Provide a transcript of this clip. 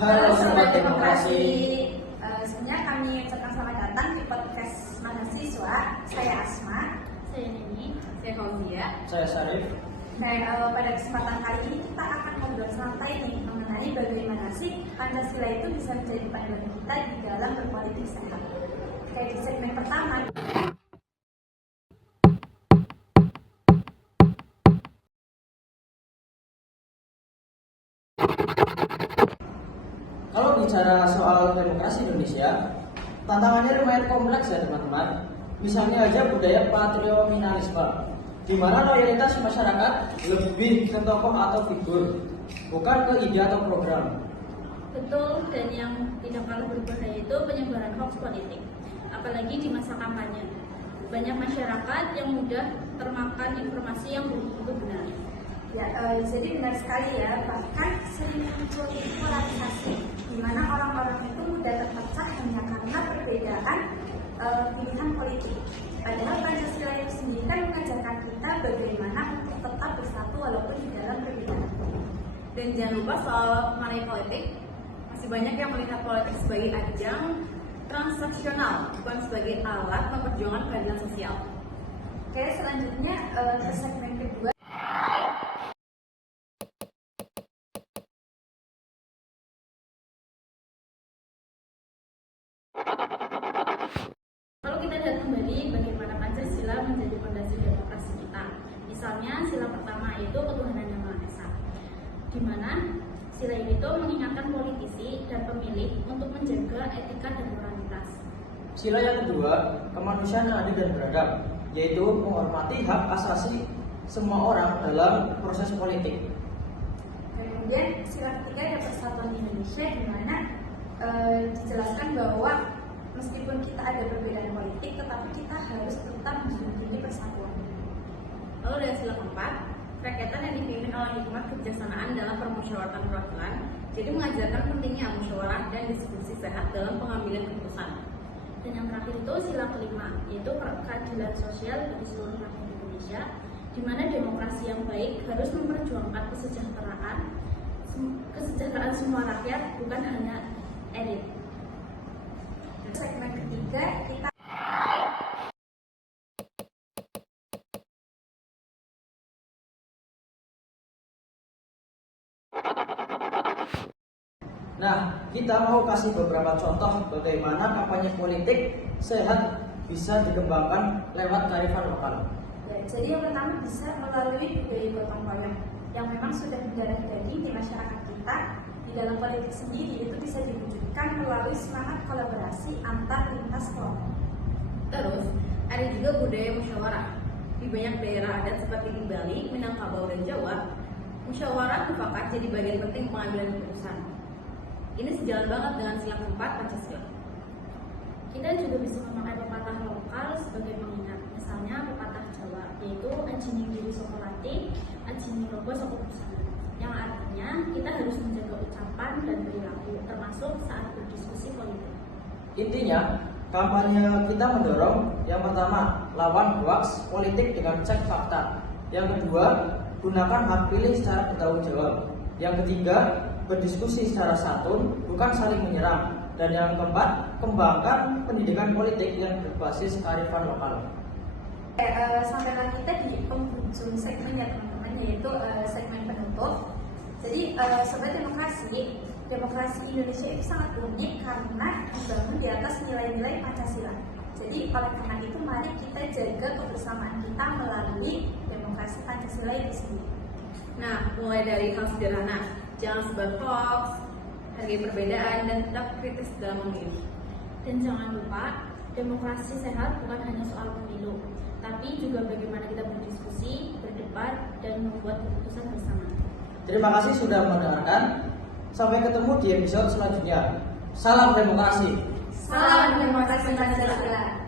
Halo Sobat Demokrasi. Sebenarnya kami ucapkan selamat datang di podcast mahasiswa. Saya Asma. Saya Nini. Saya Fauzia. Saya Syarif. Pada kesempatan kali ini kita akan ngobrol santai nih mengenai bagaimana sih Pancasila itu bisa menjadi panduan kita di dalam berpolitik sehat. Di segmen pertama. Kalau bicara soal demokrasi Indonesia, tantangannya lumayan kompleks ya teman-teman. Misalnya aja budaya patriominalisme, di mana loyalitas masyarakat lebih ke tokoh atau figur, bukan ke ide atau program. Betul, dan yang tidak kalah berbahaya itu penyebaran hoax politik, apalagi di masa kampanye. Banyak masyarakat yang mudah termakan informasi yang belum tentu benar. Jadi benar sekali ya, bahkan sering muncul polarisasi di mana orang-orang itu mudah terpecah hanya karena perbedaan pilihan politik. Padahal Pancasila itu sendiri kan mengajarkan kita bagaimana untuk tetap bersatu walaupun di dalam perbedaan. Dan jangan lupa soal money politik, masih banyak yang melihat politik sebagai ajang transaksional, bukan sebagai alat memperjuangkan keadilan sosial. Oke, selanjutnya ke segmen kedua. Kalau kita lihat kembali bagaimana Pancasila menjadi fondasi demokrasi kita. Misalnya sila pertama yaitu ketuhanan yang Maha Esa, di mana sila ini itu mengingatkan politisi dan pemilih untuk menjaga etika dan moralitas. Sila yang kedua, kemanusiaan yang adil dan beradab, yaitu menghormati hak asasi semua orang dalam proses politik. Kemudian sila ketiga ada persatuan Indonesia, di mana dijelaskan bahwa meskipun kita ada perbedaan politik, tetapi kita harus tetap menjunjung persatuan. Lalu ada sila keempat, kerakyatan yang dipimpin oleh hikmat kebijaksanaan dalam permusyawaratan perwakilan, jadi mengajarkan pentingnya musyawarah dan diskusi sehat dalam pengambilan keputusan. Dan yang terakhir itu sila kelima, yaitu keadilan sosial bagi seluruh rakyat Indonesia, di mana demokrasi yang baik harus memperjuangkan kesejahteraan semua rakyat, bukan hanya elit. Segmen ketiga kita Kita mau kasih beberapa contoh bagaimana kampanye politik sehat bisa dikembangkan lewat kearifan lokal. Jadi yang pertama bisa melalui budaya gotong royong yang memang sudah berdarah daging di masyarakat kita. Di dalam politik sendiri itu bisa diwujudkan melalui semangat kolaborasi antar lintas kelompok. Terus ada juga budaya musyawarah. Di banyak daerah adat seperti di Bali, Minangkabau, dan Jawa, musyawarah mufakat jadi bagian penting pengambilan keputusan. Ini sejalan banget dengan sila keempat Pancasila. Kita juga bisa memakai pepatah lokal sebagai pengingat. Misalnya pepatah Jawa, yaitu anjing diri sokolati, anjing rogo sokopusana, yang artinya kita harus menjaga ucapan dan perilaku, termasuk saat berdiskusi politik. Intinya, kampanye kita mendorong yang pertama, lawan hoaks politik dengan cek fakta. Yang kedua, gunakan hak pilih secara bertanggung jawab. Yang ketiga, berdiskusi secara santun, bukan saling menyerang. Dan yang keempat, kembangkan pendidikan politik yang berbasis kearifan lokal. Sampailah kita di penghujung segmen ya teman-teman, yaitu segmen penutup. Jadi Sobat Demokrasi Indonesia itu sangat unik karena dibangun di atas nilai-nilai Pancasila. Jadi oleh karena itu mari kita jaga kebersamaan kita melalui demokrasi Pancasila itu sendiri. Nah, mulai dari hal sederhana, jangan sebar hoax, hargai perbedaan, dan tetap kritis dalam memilih. Dan jangan lupa, demokrasi sehat bukan hanya soal pemilu, tapi juga bagaimana kita berdiskusi, berdebat, dan membuat keputusan bersama. Terima kasih sudah mendengarkan. Sampai ketemu di episode selanjutnya. Salam demokrasi. Salam demokrasi Pancasila.